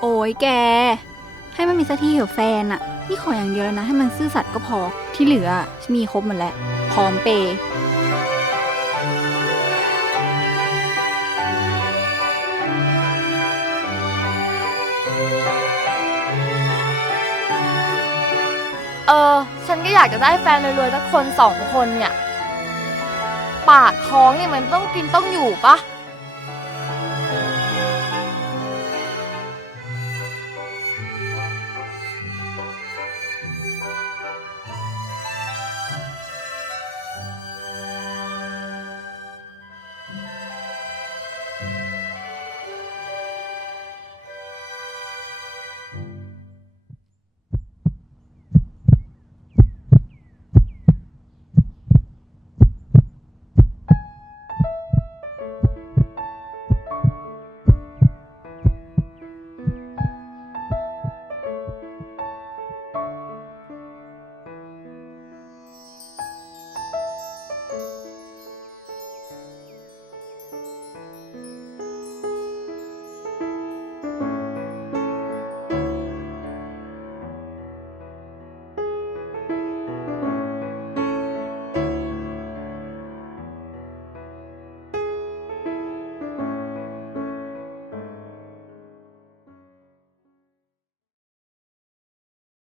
โอ้ยแก ให้มันมีสักทีเถอะแฟนอะนี่ขออย่างเดียวแล้วนะ ให้มันซื่อสัตย์ก็พอที่เหลือมีครบหมดแล้วพร้อมเปย์เออ ฉันก็อยากจะได้แฟนรวยๆสักคนสองคนเนี่ย ปากท้องเนี่ยมันต้องกินต้องอยู่ปะ